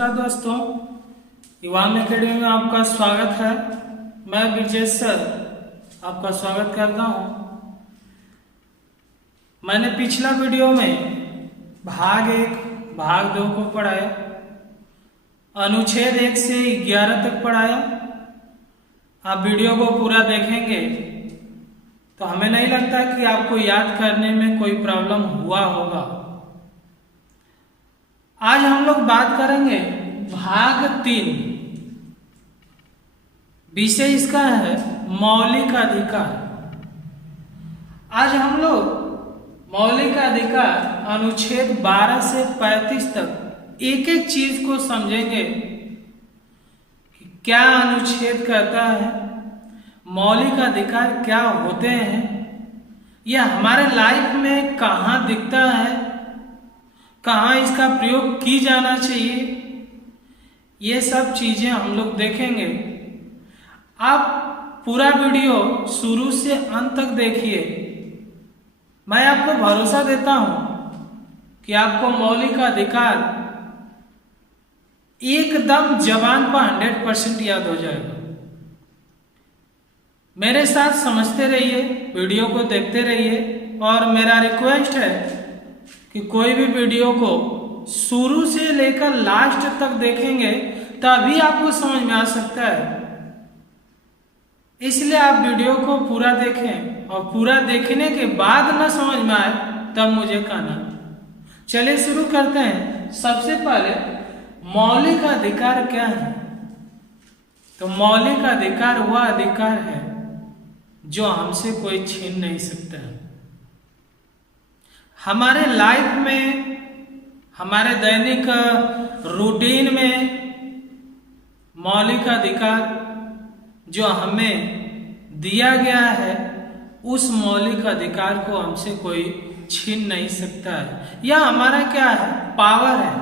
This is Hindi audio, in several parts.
नमस्कार दोस्तों, इवाम एकेडमी में आपका स्वागत है। मैं ब्रजेश सर आपका स्वागत करता हूं। मैंने पिछला वीडियो में भाग 1, भाग 2 को पढ़ाया, अनुच्छेद 1 से 11 तक पढ़ाया। आप वीडियो को पूरा देखेंगे तो हमें नहीं लगता कि आपको याद करने में कोई प्रॉब्लम हुआ होगा। आज हम लोग बात करेंगे भाग 3। विषय इसका है मौलिक अधिकार। आज हम लोग मौलिक अधिकार अनुच्छेद 12 से 35 तक एक एक चीज को समझेंगे कि क्या अनुच्छेद कहता है, मौलिक अधिकार क्या होते हैं, यह हमारे लाइफ में कहाँ दिखता है, कहाँ इसका प्रयोग की जाना चाहिए, ये सब चीजें हम लोग देखेंगे। आप पूरा वीडियो शुरू से अंत तक देखिए। मैं आपको भरोसा देता हूं कि आपको मौलिक अधिकार एकदम जबान पर 100% याद हो जाएगा। मेरे साथ समझते रहिए, वीडियो को देखते रहिए और मेरा रिक्वेस्ट है कि कोई भी वीडियो को शुरू से लेकर लास्ट तक देखेंगे तभी आपको समझ में आ सकता है। इसलिए आप वीडियो को पूरा देखें और पूरा देखने के बाद ना समझ में आए तब मुझे कहना। चलिए शुरू करते हैं। सबसे पहले मौलिक अधिकार क्या है? तो मौलिक अधिकार वह अधिकार है जो हमसे कोई छीन नहीं सकता है। हमारे लाइफ में, हमारे दैनिक रूटीन में मौलिक अधिकार जो हमें दिया गया है, उस मौलिक अधिकार को हमसे कोई छीन नहीं सकता है। यह हमारा क्या है? पावर है।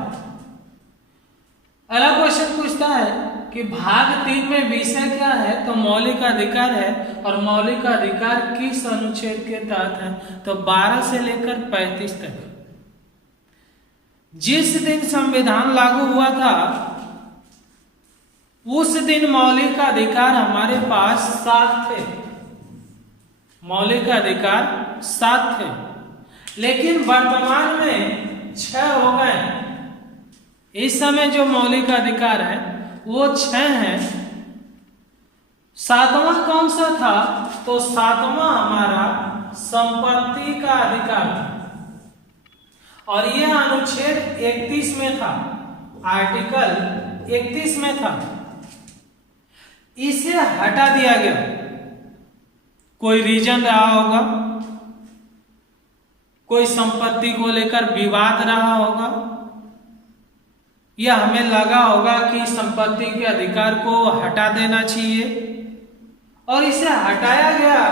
अगला क्वेश्चन पूछता है कि भाग 3 में विषय क्या है? तो मौलिक अधिकार है। और मौलिक अधिकार किस अनुच्छेद के तहत है? तो 12 से लेकर 35 तक। जिस दिन संविधान लागू हुआ था उस दिन मौलिक अधिकार हमारे पास 7 थे। मौलिक अधिकार 7 थे, लेकिन वर्तमान में 6 हो गए। इस समय जो मौलिक अधिकार है वो 6 हैं। 7वां कौन सा था? तो 7वां हमारा संपत्ति का अधिकार था और यह अनुच्छेद 31 में था, आर्टिकल 31 में था। इसे हटा दिया गया। कोई रीजन रहा होगा, कोई संपत्ति को लेकर विवाद रहा होगा, या हमें लगा होगा कि संपत्ति के अधिकार को हटा देना चाहिए और इसे हटाया गया।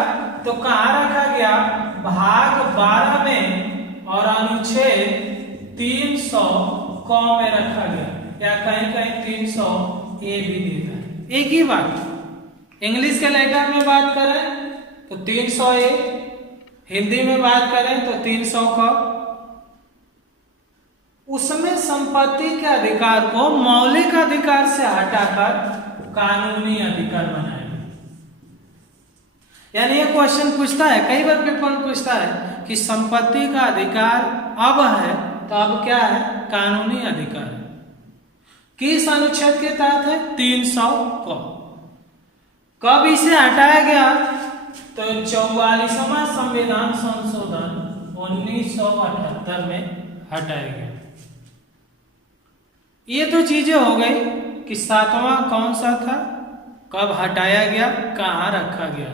तो कहाँ रखा गया? भाग 12 में और अनुच्छेद 300 क में रखा गया, या कहीं कहीं 300 ए भी देता है। एक ही बात। इंग्लिश के लेटर में बात करें तो 300 ए, हिंदी में बात करें तो 300 क। उसमें संपत्ति के अधिकार को मौलिक अधिकार से हटाकर कानूनी अधिकार बनाया। यानी ये क्वेश्चन पूछता है, कई बार पेपर में पूछता है कि संपत्ति का अधिकार अब है, तो अब क्या है? कानूनी अधिकार। किस अनुच्छेद के तहत है? 300 क। कब इसे हटाया गया? तो 44वां संविधान संशोधन 1978 में हटाया गया। ये तो चीजें हो गई कि 7वां कौन सा था, कब हटाया गया, कहाँ रखा गया।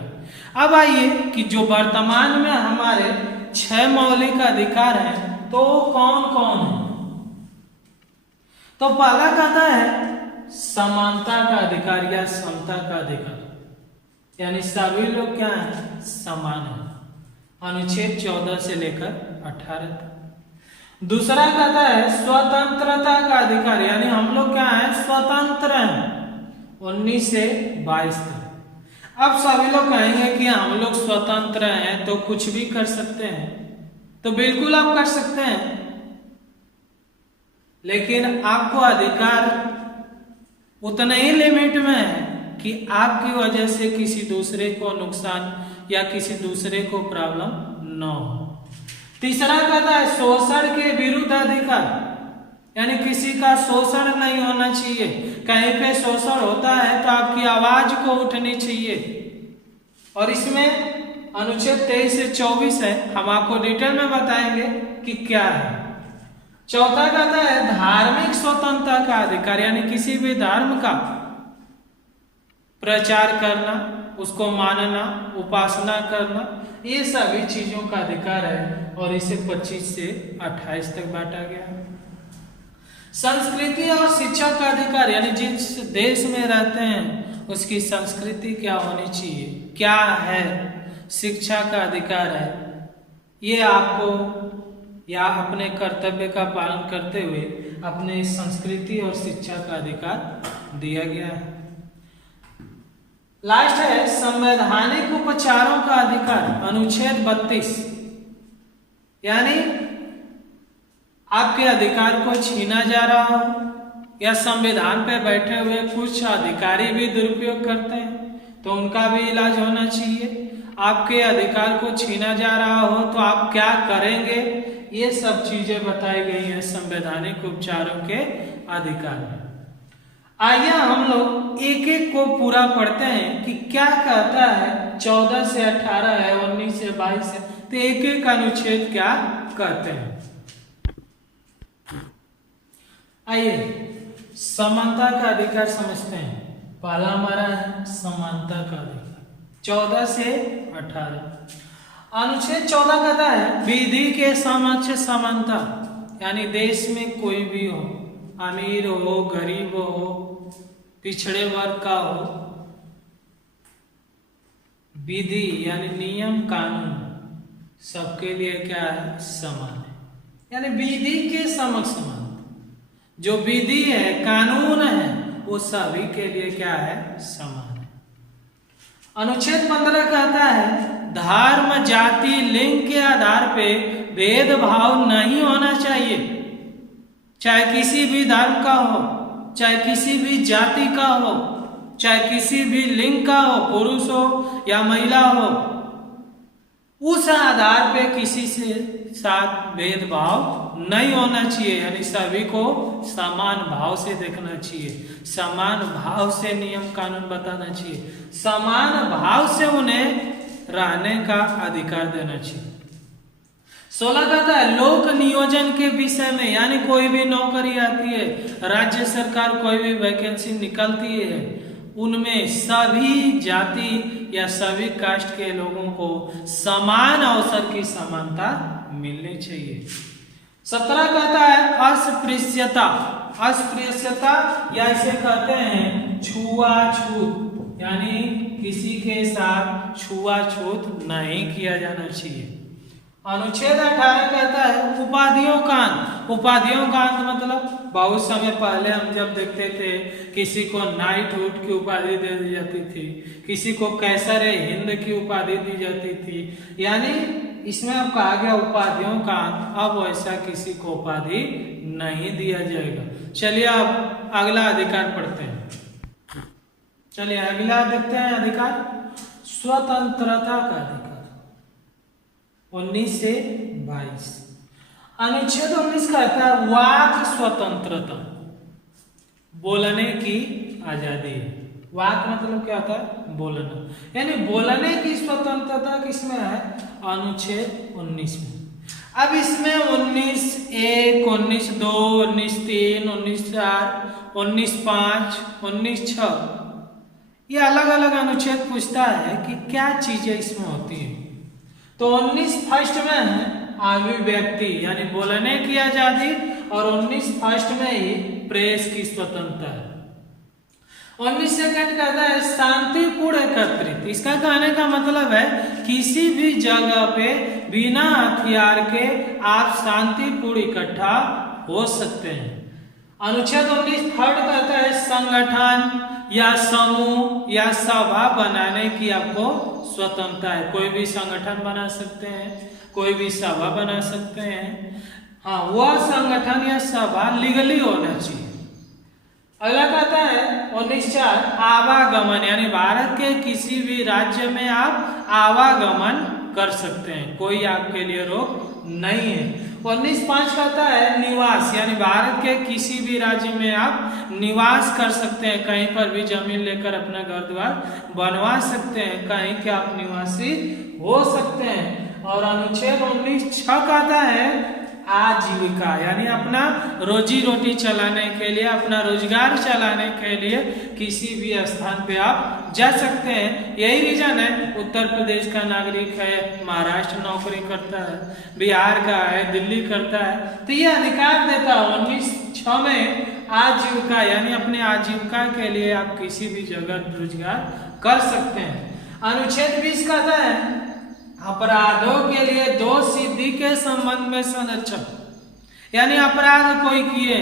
अब आइए कि जो वर्तमान में हमारे 6 मौलिक अधिकार हैं तो कौन कौन है? तो पहला कहता है समानता का अधिकार या समता का अधिकार, यानी सभी लोग क्या है? समान है। अनुच्छेद 14 से लेकर 18 तक। दूसरा कहता है स्वतंत्रता का अधिकार, यानी हम लोग क्या है? स्वतंत्र हैं। 19 से 22 तक। अब सभी लोग कहेंगे कि हम लोग स्वतंत्र हैं तो कुछ भी कर सकते हैं। तो बिल्कुल आप कर सकते हैं। लेकिन आपको अधिकार उतने ही लिमिट में है कि आपकी वजह से किसी दूसरे को नुकसान या किसी दूसरे को प्रॉब्लम न हो। तीसरा कहता है शोषण के विरुद्ध अधिकार, यानी किसी का शोषण नहीं होना चाहिए। कहीं पे शोषण होता है तो आपकी आवाज को उठनी चाहिए। और इसमें अनुच्छेद 23 से 24 है, हम आपको डिटेल में बताएंगे कि क्या है। चौथा कहता है धार्मिक स्वतंत्रता का अधिकार, यानी किसी भी धर्म का प्रचार करना, उसको मानना, उपासना करना, ये सभी चीजों का अधिकार है। और इसे 25 से 28 तक बांटा गया है। संस्कृति और शिक्षा का अधिकार, यानी जिस देश में रहते हैं उसकी संस्कृति क्या होनी चाहिए, क्या है, शिक्षा का अधिकार है। ये आपको या अपने कर्तव्य का पालन करते हुए अपने संस्कृति और शिक्षा का अधिकार दिया गया है। लास्ट है संवैधानिक उपचारों का अधिकार, अनुच्छेद 32, यानी आपके अधिकार को छीना जा रहा हो या संविधान पे बैठे हुए कुछ अधिकारी भी दुरुपयोग करते हैं तो उनका भी इलाज होना चाहिए। आपके अधिकार को छीना जा रहा हो तो आप क्या करेंगे, ये सब चीजें बताई गई हैं संवैधानिक उपचारों के अधिकार में। आइए हम लोग एक एक को पूरा पढ़ते हैं कि क्या कहता है। 14 से 18 है, 19 से 22 है, तो एक एक अनुच्छेद क्या कहते हैं। आइए समानता का अधिकार समझते हैं। पहला हमारा है समानता का अधिकार, 14 से 18। अनुच्छेद 14 कहता है विधि के समक्ष समानता, यानी देश में कोई भी हो, अमीर हो, गरीब हो, पिछड़े वर्ग का हो, विधि यानी नियम कानून सबके लिए क्या है, समान है। यानी विधि के समक्ष समानता, जो विधि है, कानून है, वो सभी के लिए क्या है, समान है। अनुच्छेद 15 कहता है धर्म, जाति, लिंग के आधार पे भेदभाव नहीं होना चाहिए, चाहे किसी भी धर्म का हो, चाहे किसी भी जाति का हो, चाहे किसी भी लिंग का हो, पुरुष हो या महिला हो, उस आधार पे किसी से साथ भेदभाव नहीं होना चाहिए। यानी सभी को समान भाव से देखना चाहिए, समान भाव से नियम कानून बताना चाहिए, समान भाव से उन्हें रहने का अधिकार देना चाहिए। 16 कहता है लोक नियोजन के विषय में, यानी कोई भी नौकरी आती है, राज्य सरकार कोई भी वैकेंसी निकलती है, उनमें सभी जाति या सभी कास्ट के लोगों को समान अवसर की समानता मिलनी चाहिए। 17 कहता है अस्पृश्यता, अस्पृश्यता या इसे कहते हैं छुआछूत, यानी किसी के साथ छुआछूत नहीं किया जाना चाहिए। अनुच्छेद 18 कहता है उपाधियों का अंत, उपाधियों का अंत मतलब बहुत समय पहले हम जब देखते थे किसी को नाइटहुड की उपाधि दे दी जाती थी, किसी को कैसर हिंद की उपाधि दी जाती थी, यानी इसमें अब कहा गया उपाधियों का अंत, अब वैसा किसी को उपाधि नहीं दिया जाएगा। चलिए अब अगला अधिकार पढ़ते हैं। चलिए अगला देखते हैं अधिकार स्वतंत्रता का अधिकार 19 से 22। अनुच्छेद 19 कहता है वाक स्वतंत्रता, बोलने की आजादी। वाक मतलब क्या होता है, बोलना, यानी बोलने की स्वतंत्रता किसमें है, अनुच्छेद 19 में। अब इसमें 19(1), 19(2), 19(3), 19(4), 19(5), 19(6 ये अलग अलग अनुच्छेद पूछता है कि क्या चीजें इसमें होती है। तो 19 फर्स्ट में है अभिव्यक्ति यानी बोलने की आजादी, और 19 फर्स्ट में ही प्रेस की स्वतंत्रता है। 19 सेकंड कहता है शांतिपूर्ण एकत्रित, इसका कहने का मतलब है किसी भी जगह पे बिना हथियार के आप शांतिपूर्ण इकट्ठा हो सकते हैं। अनुच्छेद 19 थर्ड कहता है संगठन या समूह या सभा बनाने की आपको स्वतंत्रता है। कोई भी संगठन बना सकते हैं, कोई भी सभा बना सकते हैं। हाँ, वह संगठन या सभा लीगली होना चाहिए। अगला कहता है 19(4) आवागमन, यानी भारत के किसी भी राज्य में आप आवागमन कर सकते हैं, कोई आपके लिए रोक नहीं है। 19(5) कहता है निवास, यानी भारत के किसी भी राज्य में आप निवास कर सकते हैं, कहीं पर भी जमीन लेकर अपना घर द्वार बनवा सकते हैं, कहीं के आप निवासी हो सकते हैं। और अनुच्छेद 19(6) कहता है आजीविका, यानी अपना रोजी रोटी चलाने के लिए, अपना रोजगार चलाने के लिए किसी भी स्थान पे आप जा सकते हैं। यही रीजन है उत्तर प्रदेश का नागरिक है, महाराष्ट्र नौकरी करता है, बिहार का है, दिल्ली करता है, तो ये अधिकार देता है 19(6) में आजीविका, यानी अपने आजीविका के लिए आप किसी भी जगह रोजगार कर सकते हैं। अनुच्छेद 20 कहता है अपराधों के लिए दोष सिद्धि के संबंध में संरक्षण, यानी अपराध कोई किए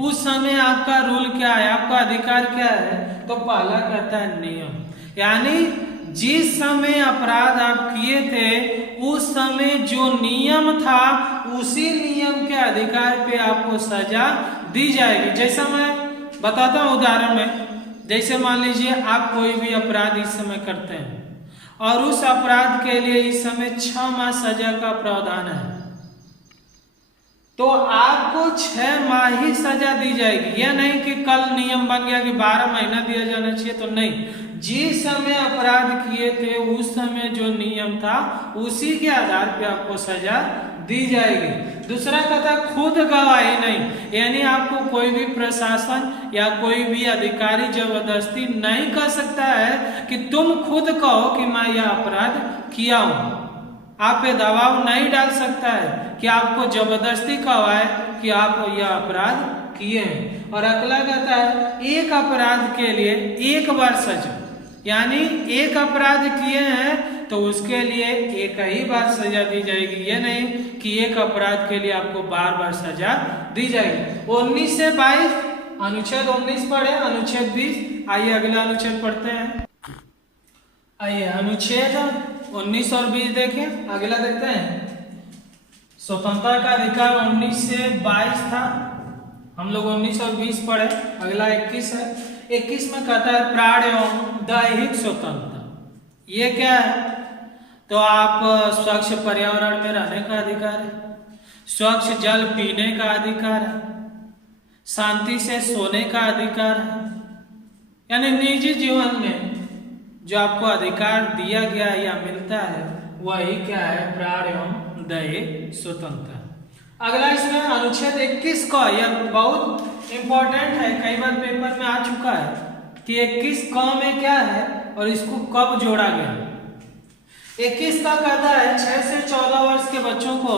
उस समय आपका रूल क्या है, आपका अधिकार क्या है, तो पहला कहता है नियम, यानी जिस समय अपराध आप किए थे उस समय जो नियम था उसी नियम के अधिकार पे आपको सजा दी जाएगी। जैसा मैं बताता हूँ उदाहरण में, जैसे मान लीजिए आप कोई भी अपराध इस समय करते हैं और उस अपराध के लिए इस समय 6 माह सजा का प्रावधान है, तो आपको 6 माह ही सजा दी जाएगी। यह नहीं कि कल नियम बन गया कि 12 महीना दिया जाना चाहिए, तो नहीं, जिस समय अपराध किए थे उस समय जो नियम था उसी के आधार पे आपको सजा दी जाएगी। दूसरा कहता खुद गवाही नहीं, यानी आपको कोई भी प्रशासन या कोई भी अधिकारी जबरदस्ती नहीं कर सकता है कि तुम खुद कहो कि मैं यह अपराध किया हूं। आप पे दबाव नहीं डाल सकता है कि आपको जबरदस्ती कहवाए कि आप यह अपराध किए हैं। और अगला कहता है एक अपराध के लिए एक बार सजा, यानी एक अपराध किए हैं तो उसके लिए एक ही बार सजा दी जाएगी, ये नहीं कि एक अपराध के लिए आपको बार बार सजा दी जाएगी। 19 से 22 अनुच्छेद 19 पढ़े, अनुच्छेद 20। आइए अगला अनुच्छेद पढ़ते हैं। आइए अनुच्छेद 19 और 20 देखें। अगला देखते हैं स्वतंत्रता का अधिकार 19 से 22 था, हम लोग 19 और 20 पढ़े। अगला 21 है। 21 में कहता है प्राण एवं दैहिक स्वतंत्रता। ये क्या है, तो आप स्वच्छ पर्यावरण में रहने का अधिकार है, स्वच्छ जल पीने का अधिकार है, शांति से सोने का अधिकार है, यानी निजी जीवन में जो आपको अधिकार दिया गया या मिलता है वही क्या है, प्राण एवं दैहिक स्वतंत्रता। अगला इसमें अनुच्छेद 21 का, यह बहुत इंपॉर्टेंट है, कई बार पेपर में आ चुका है कि 21 क में क्या है और इसको कब जोड़ा गया। 21 का कहता है 6 से 14 वर्ष के बच्चों को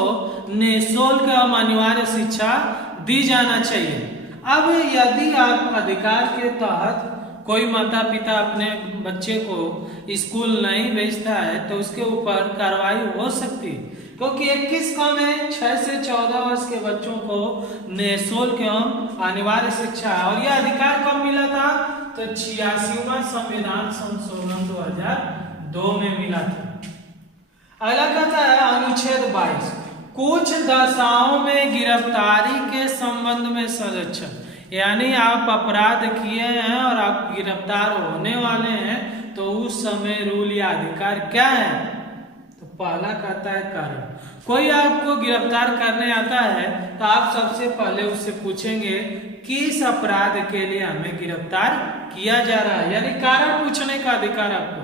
निःशुल्क एवं अनिवार्य शिक्षा दी जाना चाहिए। अब यदि आप अधिकार के तहत कोई माता पिता अपने बच्चे को स्कूल नहीं भेजता है तो उसके ऊपर कार्रवाई हो सकती है, क्योंकि 21 का में 6 से 14 वर्ष के बच्चों को निःशुल्क एवं अनिवार्य शिक्षा, और यह अधिकार कब मिला था, तो 86वां संविधान संशोधन 2002 में मिला था। अगला कहता है अनुच्छेद 22 कुछ दशाओं में गिरफ्तारी के संबंध में संरक्षण, यानी आप अपराध किए हैं और आप गिरफ्तार होने वाले हैं तो उस समय रूल या अधिकार क्या है, तो पहला कहता है कारण। कोई आपको गिरफ्तार करने आता है तो आप सबसे पहले उससे पूछेंगे किस अपराध के लिए हमें गिरफ्तार किया जा रहा है, यानी कारण पूछने का अधिकार आपको।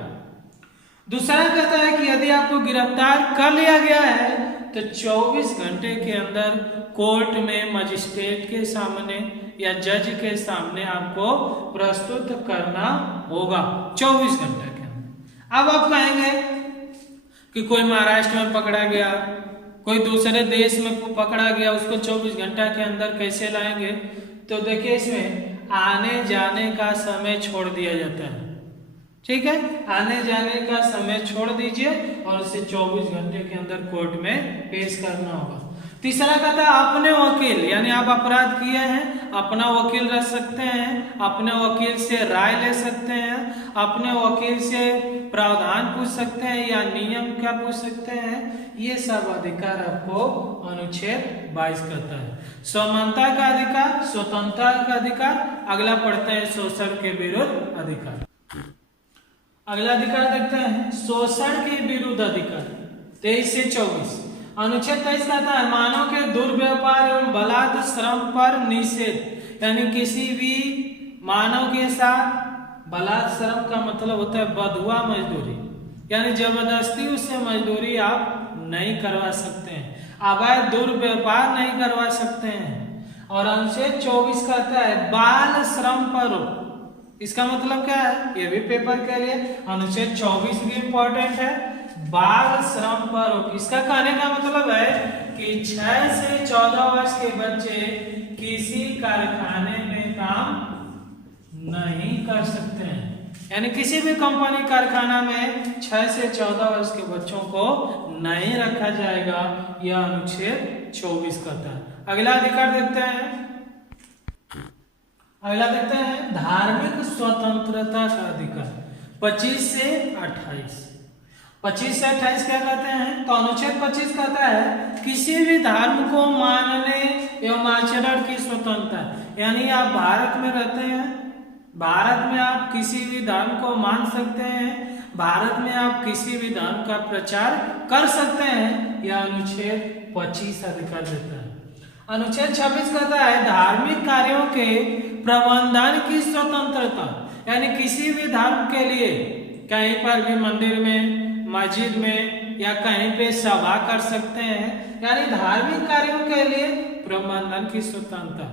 दूसरा कहता है कि यदि आपको गिरफ्तार कर लिया गया है तो 24 घंटे के अंदर कोर्ट में मजिस्ट्रेट के सामने या जज के सामने आपको प्रस्तुत करना होगा 24 घंटे के अंदर। अब आप कहेंगे कि कोई महाराष्ट्र में पकड़ा गया, कोई दूसरे देश में पकड़ा गया, उसको 24 घंटा के अंदर कैसे लाएंगे, तो देखिए इसमें आने जाने का समय छोड़ दिया जाता है, ठीक है, आने जाने का समय छोड़ दीजिए और उसे 24 घंटे के अंदर कोर्ट में पेश करना होगा। तीसरा कहता है अपने वकील, यानी आप अपराध किए हैं, अपना वकील रख सकते हैं, अपने वकील से राय ले सकते हैं, अपने वकील से प्रावधान पूछ सकते हैं या नियम क्या पूछ सकते हैं। ये सब अधिकार आपको अनुच्छेद 22 कहता है। समानता का अधिकार, स्वतंत्रता का अधिकार। अगला पढ़ते हैं शोषण के विरुद्ध अधिकार। अगला अधिकार देखते हैं शोषण के विरुद्ध अधिकार 23 से 24। अनुच्छेद 23 कहता है मानव के दुर्व्यवहार एवं बलात् श्रम पर निषेध, यानी किसी भी मानव के साथ बलात् श्रम का मतलब होता है बंधुआ मजदूरी, यानी जबरदस्ती उससे मजदूरी आप नहीं करवा सकते हैं, अवैध दुर्व्यवहार नहीं करवा सकते हैं। और अनुच्छेद 24 कहता है बाल श्रम पर रोक। इसका मतलब क्या है, ये भी पेपर के लिए अनुच्छेद 24 भी इंपॉर्टेंट है। बाल श्रम पर रोक, इसका कहने का मतलब है कि 6 से 14 वर्ष के बच्चे किसी कारखाने में काम नहीं कर सकते हैं, यानी किसी भी कंपनी कारखाना में 6 से 14 वर्ष के बच्चों को नहीं रखा जाएगा। यह अनुच्छेद 24 कहता है। अगला अधिकार देखते हैं, धार्मिक स्वतंत्रता का अधिकार 25 से 28। 25 से 28 क्या कहते हैं, तो अनुच्छेद 25 कहता है किसी भी धर्म को मानने एवं आचरण की स्वतंत्रता, यानी आप भारत में रहते हैं, भारत में आप किसी भी धर्म को मान सकते हैं, भारत में आप किसी भी धर्म का प्रचार कर सकते हैं। यह अनुच्छेद 25 अधिकार देता है। अनुच्छेद 26 कहता है धार्मिक कार्यों के प्रबंधन की स्वतंत्रता, यानी किसी भी धर्म के लिए कहीं पर भी मंदिर में, मस्जिद में या कहीं पे सभा कर सकते हैं, यानी धार्मिक कार्यों के लिए प्रबंधन की स्वतंत्रता।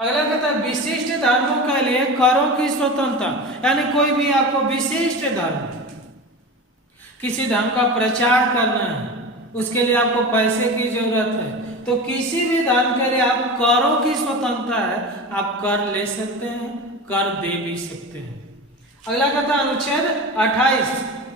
अगला कहता है विशिष्ट धर्मों के लिए करों की स्वतंत्रता, यानी कोई भी आपको विशिष्ट धर्म, किसी धर्म का प्रचार करना है, उसके लिए आपको पैसे की जरूरत है, तो किसी भी धर्म के लिए आप करों की स्वतंत्रता है, आप कर ले सकते हैं, कर दे भी सकते हैं। अगला कहता है अनुच्छेद 28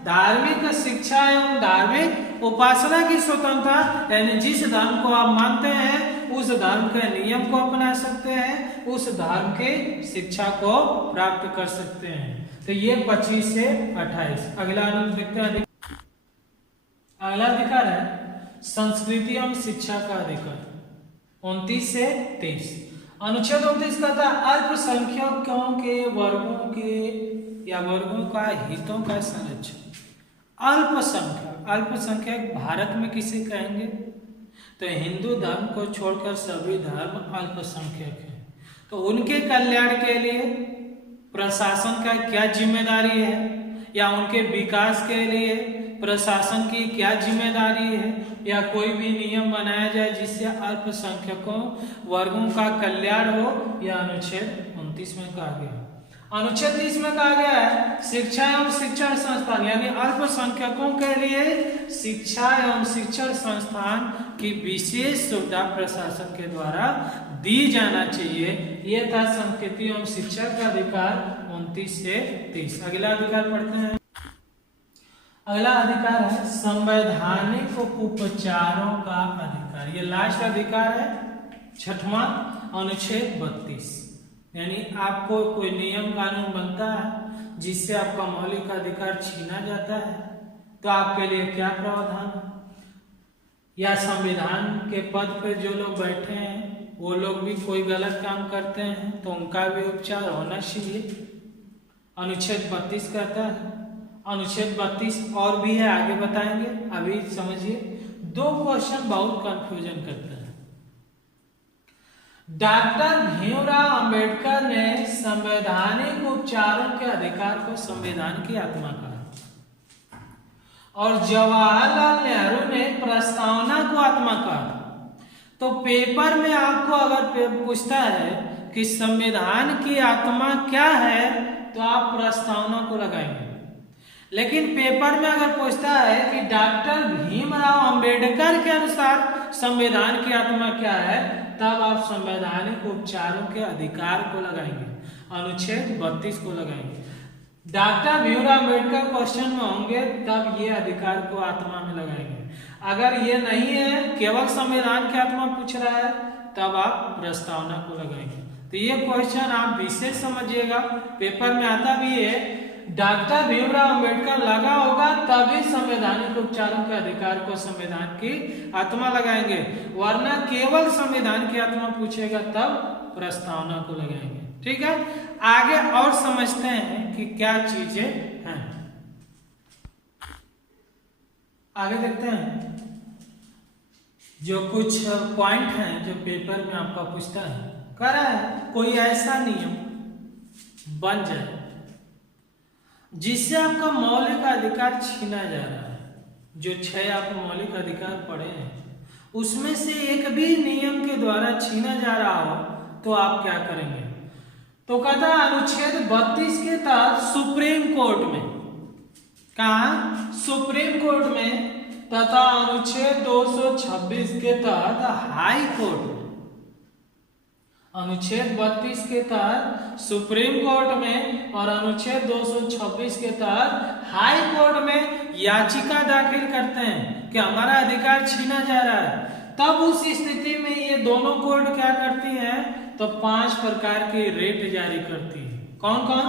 धार्मिक शिक्षा एवं धार्मिक उपासना की स्वतंत्रता, यानी जिस धर्म को आप मानते हैं उस धर्म के नियम को अपना सकते हैं, उस धर्म के शिक्षा को प्राप्त कर सकते हैं। तो ये 25 से 28। अगला अधिकार है संस्कृति एवं शिक्षा का अधिकार 29 से 23। अनुच्छेद 29 कहता है अल्पसंख्यकों के वर्गों के या वर्गों का हितों का संरक्षण। अल्पसंख्यक भारत में किसे कहेंगे, तो हिंदू धर्म को छोड़कर सभी धर्म अल्पसंख्यक हैं, तो उनके कल्याण के लिए प्रशासन का क्या जिम्मेदारी है, या उनके विकास के लिए प्रशासन की क्या जिम्मेदारी है, या कोई भी नियम बनाया जाए जिससे अल्पसंख्यकों वर्गों का कल्याण हो, यह अनुच्छेद 29 में कहा गया। अनुच्छेद 30 में कहा गया है शिक्षा एवं शिक्षण संस्थान, यानी अल्पसंख्यकों के लिए शिक्षा एवं शिक्षण संस्थान की विशेष सुविधा प्रशासन के द्वारा दी जाना चाहिए। यह था संस्कृति एवं शिक्षा का अधिकार 29 से 30। अगला अधिकार पढ़ते हैं। अगला अधिकार है संवैधानिक उपचारों का अधिकार। ये लास्ट अधिकार है, छठवां अनुच्छेद 32, यानी आपको कोई नियम कानून बनता है जिससे आपका मौलिक अधिकार छीना जाता है, तो आपके लिए क्या प्रावधान, या संविधान के पद पर जो लोग बैठे हैं वो लोग भी कोई गलत काम करते हैं तो उनका भी उपचार होना चाहिए। अनुच्छेद 32 कहता है। अनुच्छेद 32 और भी है, आगे बताएंगे, अभी समझिए। 2 क्वेश्चन बहुत कंफ्यूजन करते हैं। डॉक्टर भीमराव अंबेडकर ने संवैधानिक उपचारों के अधिकार को संविधान की आत्मा कहा और जवाहरलाल नेहरू ने प्रस्तावना को आत्मा कहा। तो पेपर में आपको अगर पूछता है कि संविधान की आत्मा क्या है तो आप प्रस्तावना को लगाएंगे, लेकिन पेपर में अगर पूछता है कि डॉक्टर भीमराव अंबेडकर के अनुसार संविधान की आत्मा क्या है, तब आप संवैधानिक उपचारों के अधिकार को लगाएंगे, अनुच्छेद 32 को लगाएंगे। डॉक्टर भीमराव अंबेडकर क्वेश्चन में होंगे तब ये अधिकार को आत्मा में लगाएंगे। अगर ये नहीं है, केवल संविधान की आत्मा पूछ रहा है, तब आप प्रस्तावना को लगाएंगे। तो ये क्वेश्चन आप विशेष समझिएगा, पेपर में आता भी है। डॉक्टर भीमराव अंबेडकर लगा होगा तभी संवैधानिक उपचारों के अधिकार को संविधान की आत्मा लगाएंगे, वरना केवल संविधान की आत्मा पूछेगा तब प्रस्तावना को लगाएंगे। ठीक है, आगे और समझते हैं कि क्या चीजें हैं। आगे देखते हैं जो कुछ पॉइंट हैं जो पेपर में आपका पूछता है। कह रहा है कोई ऐसा नियम बन जाए जिससे आपका मौलिक अधिकार छीना जा रहा है। जो 6 आप मौलिक अधिकार पढ़े हैं उसमें से एक भी नियम के द्वारा छीना जा रहा हो तो आप क्या करेंगे? तो कहता है अनुच्छेद 32 के तहत सुप्रीम कोर्ट में, कहा सुप्रीम कोर्ट में, तथा अनुच्छेद 226 के तहत हाई कोर्ट में। अनुच्छेद 32 के तहत सुप्रीम कोर्ट में और अनुच्छेद 226 के तहत हाई कोर्ट में याचिका दाखिल करते हैं कि हमारा अधिकार छीना जा रहा है। तब उस स्थिति में ये दोनों कोर्ट क्या करती हैं? तो 5 प्रकार की रेट जारी करती है। कौन कौन?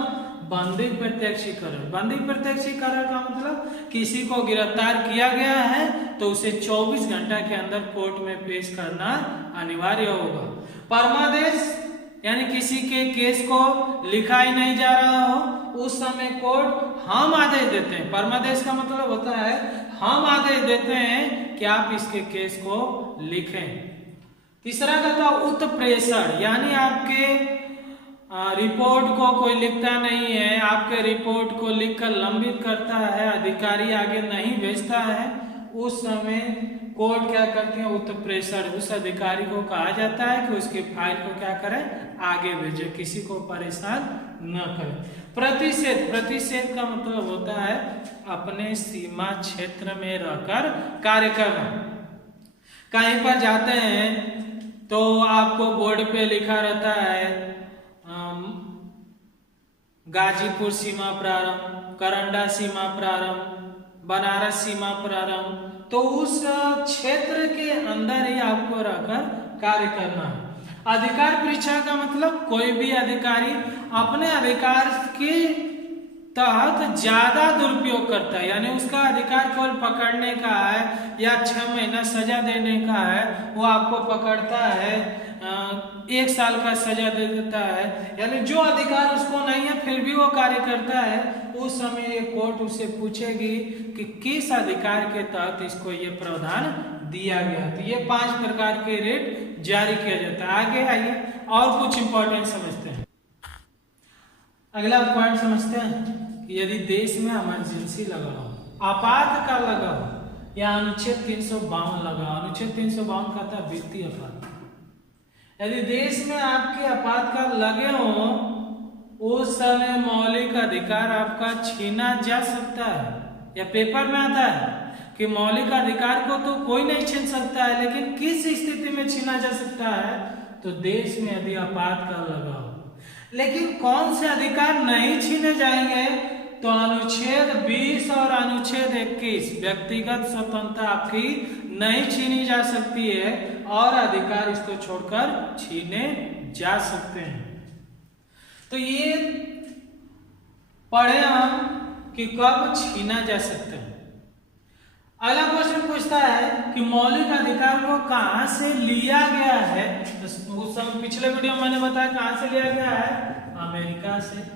बंदी प्रत्यक्षीकरण। बंदी प्रत्यक्षीकरण का मतलब किसी को गिरफ्तार किया गया है तो उसे 24 घंटा के अंदर कोर्ट में पेश करना अनिवार्य होगा। परमादेश यानी किसी के केस को लिखा ही नहीं जा रहा हो, उस समय कोर्ट हम आदेश देते हैं। परमादेश का मतलब होता है हम आदेश देते हैं कि आप इसके केस को लिखें। तीसरा कहता है उत्प्रेषण, यानी आपके रिपोर्ट को कोई लिखता नहीं है, आपके रिपोर्ट को लिखकर लंबित करता है, अधिकारी आगे नहीं भेजता है, उस समय कोर्ट क्या करती है? उत्प्रेषण। उस अधिकारी को कहा जाता है कि उसके फाइल को क्या करें? आगे भेजे, किसी को परेशान न करें। प्रतिषेध। प्रतिषेध का मतलब होता है अपने सीमा क्षेत्र में रहकर कार्य करना। कहीं पर जाते हैं तो आपको बोर्ड पे लिखा रहता है गाजीपुर सीमा प्रारंभ, करंडा सीमा प्रारंभ, बनारस सीमा प्रारंभ, तो उस क्षेत्र के अंदर ही आपको रहकर कार्य करना है। अधिकार परीक्षा का मतलब कोई भी अधिकारी अपने अधिकार के तहत ज्यादा दुरुपयोग करता है, यानी उसका अधिकार केवल पकड़ने का है या 6 महीना सजा देने का है, वो आपको पकड़ता है 1 साल का सजा दे देता है, यानी जो अधिकार उसको नहीं है फिर भी वो कार्य करता है। उस समय ये कोर्ट उससे पूछेगी कि किस अधिकार के तहत इसको ये प्रावधान दिया गया। तो ये 5 प्रकार के रेट जारी किया जाता है। आगे आइए और कुछ इंपॉर्टेंट समझते हैं। अगला पॉइंट समझते हैं कि यदि देश में इमरजेंसी लगा हो, आपातकाल लगा हो या अनुच्छेद 352 लगा हो। अनुच्छेद 352 कहता है वित्तीय अपराध। यदि देश में आपके आपातकाल लगे हो, उस समय मौलिक अधिकार आपका छीना जा सकता है। या पेपर में आता है कि मौलिक अधिकार को तो कोई नहीं छीन सकता है, लेकिन किस स्थिति में छीना जा सकता है? तो देश में यदि आपातकाल लगा हो। लेकिन कौन से अधिकार नहीं छीने जाएंगे? तो अनुच्छेद 20 और अनुच्छेद 21 व्यक्तिगत स्वतंत्रता आपकी नहीं छीनी जा सकती है और अधिकार इसको छोड़कर छीने जा सकते हैं। तो ये पढ़े हम कि कब छीना जा सकता है। अगला क्वेश्चन पूछता है कि मौलिक अधिकार को कहां से लिया गया है? तो उस समय पिछले वीडियो में मैंने बताया कहां से लिया गया है? अमेरिका से।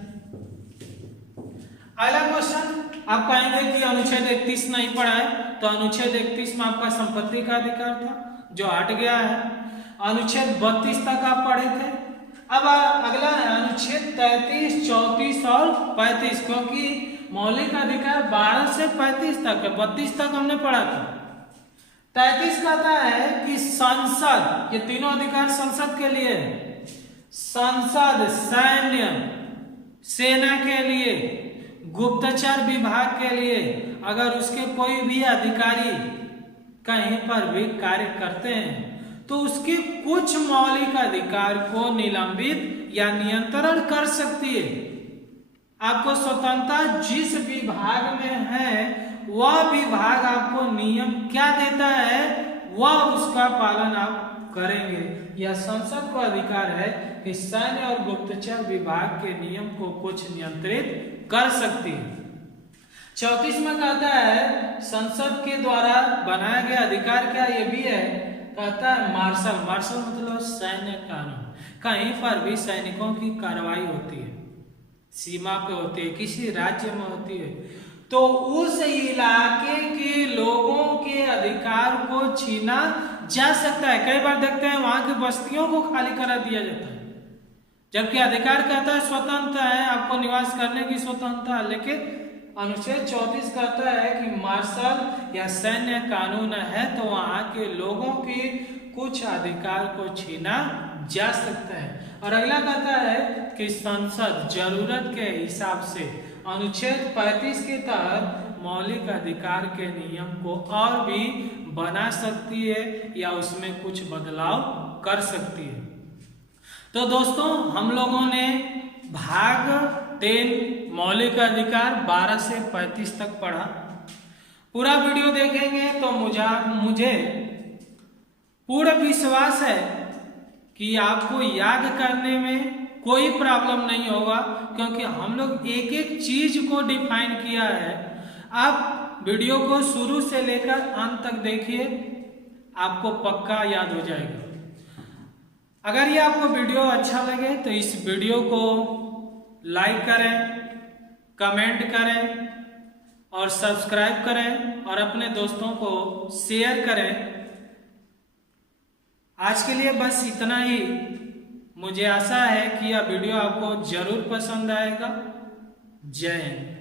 अगला क्वेश्चन आप कहेंगे कि अनुच्छेद 31 नहीं पढ़ा है, तो अनुच्छेद 31 में आपका संपत्ति का अधिकार था जो हट गया है। अनुच्छेद 32 तक आप पढ़े थे। अब अगला है अनुच्छेद 33, 34 और 35, क्योंकि मौलिक अधिकार 12 से 35 तक है, 32 तक हमने पढ़ा था। 33 कहता है कि संसद, ये तीनों अधिकार संसद के लिए है। संसद, सैन्य, सेना के लिए, गुप्तचर विभाग के लिए, अगर उसके कोई भी अधिकारी कहीं पर भी कार्य करते हैं तो उसके कुछ मौलिक अधिकार को निलंबित या नियंत्रण कर सकती है। आपको स्वतंत्रता जिस विभाग में है वह विभाग आपको नियम क्या देता है वह उसका पालन आप करेंगे। यह संसद को अधिकार है कि सैन्य और गुप्तचर विभाग के नियम को कुछ नियंत्रित कर सकती है। 34 में कहता है संसद के द्वारा बनाया गया अधिकार क्या ये भी है, कहता है मार्शल। मार्शल मतलब सैन्य कानून। कहीं पर भी सैनिकों की कार्रवाई होती है, सीमा पे होती है, किसी राज्य में होती है, तो उस इलाके के लोगों के अधिकार को छीना जा सकता है। कई बार देखते हैं वहां की बस्तियों को खाली करा दिया जाता है, जबकि अधिकार कहता है स्वतंत्र है, आपको निवास करने की स्वतंत्रता है। लेकिन अनुच्छेद 34 कहता है कि मार्शल या सैन्य कानून है तो वहां के लोगों के कुछ अधिकार को छीना जा सकता है। और अगला कहता है कि संसद जरूरत के हिसाब से अनुच्छेद 35 के तहत मौलिक अधिकार के नियम को और भी बना सकती है या उसमें कुछ बदलाव कर सकती है। तो दोस्तों हम लोगों ने भाग 3 मौलिक अधिकार 12 से 35 तक पढ़ा। पूरा वीडियो देखेंगे तो मुझे पूर्ण विश्वास है कि आपको याद करने में कोई प्रॉब्लम नहीं होगा, क्योंकि हम लोग एक एक चीज को डिफाइन किया है। आप वीडियो को शुरू से लेकर अंत तक देखिए, आपको पक्का याद हो जाएगा। अगर ये आपको वीडियो अच्छा लगे तो इस वीडियो को लाइक करें, कमेंट करें और सब्सक्राइब करें और अपने दोस्तों को शेयर करें। आज के लिए बस इतना ही। मुझे आशा है कि यह वीडियो आपको जरूर पसंद आएगा। जय हिंद।